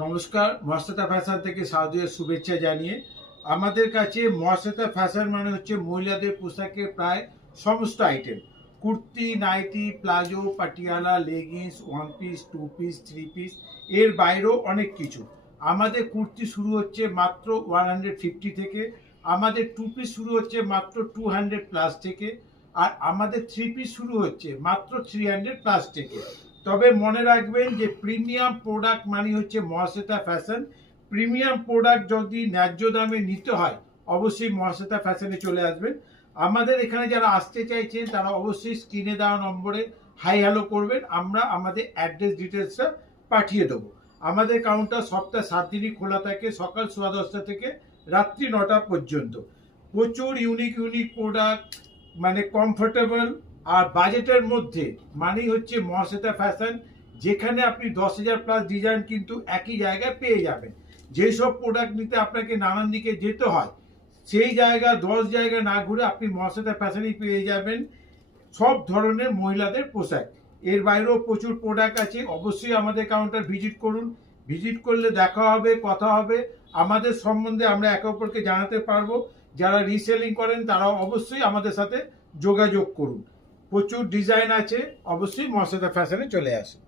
নমস্কার, মহাশ্বেতা ফ্যাশন থেকে সাউদির শুভেচ্ছা জানিয়ে আমাদের কাছে মহাশ্বেতা ফ্যাশন মানে হচ্ছে মহিলাদের পোশাকের প্রায় সমস্ত item. Kurti, nightie, palazzo, Patiala, leggings, one piece, two piece, three piece, এর বাইরেও অনেক কিছু। আমাদের কুর্তি শুরু হচ্ছে মাত্র 150 থেকে, আমাদের টু পিস শুরু হচ্ছে মাত্র 200 প্লাস থেকে, আর আমাদের থ্রি পিস শুরু হচ্ছে মাত্র 300 প্লাস থেকে। তবে মনে রাখবেন যে প্রিমিয়াম প্রোডাক্ট মানে হচ্ছে মহাশ্বেতা ফ্যাশন। প্রিমিয়াম প্রোডাক্ট যদি ন্যায্য দামে নিতে হয় অবশ্যই মহাশ্বেতা ফ্যাশনে চলে আসবেন। আমাদের এখানে যারা আসতে চাইছেন তারা অবশ্যই স্ক্রিনে দেওয়া নম্বরে হাই হ্যালো করবেন, আমরা আমাদের অ্যাড্রেস ডিটেলসটা পাঠিয়ে দেবো। আমাদের কাউন্টার সপ্তাহে 7 দিনই খোলা থাকে, সকাল 10:30 থেকে রাত্রি 9টা পর্যন্ত। প্রচুর ইউনিক ইউনিক প্রোডাক্ট, মানে কমফোর্টেবল আর বাজেটের মধ্যে, মানেই হচ্ছে মহাশ্বেতা ফ্যাশন, যেখানে আপনি 10,000 প্লাস ডিজাইন কিন্তু একই জায়গায় পেয়ে যাবেন। যেসব প্রোডাক্ট নিতে আপনাকে নানান দিকে যেতে হয়, সেই জায়গা 10 জায়গা না ঘুরে আপনি মহাশ্বেতা ফ্যাশনেই পেয়ে যাবেন সব ধরনের মহিলাদের পোশাক। এর বাইরেও প্রচুর প্রোডাক্ট আছে, অবশ্যই আমাদের কাউন্টার ভিজিট করুন। ভিজিট করলে দেখা হবে, কথা হবে, আমাদের সম্বন্ধে আমরা একে অপরকে জানাতে পারবো। যারা রিসেলিং করেন তারাও অবশ্যই আমাদের সাথে যোগাযোগ করুন। প্রচুর ডিজাইন আছে, অবশ্যই মহাশ্বেতা ফ্যাশনে চলে আসুন।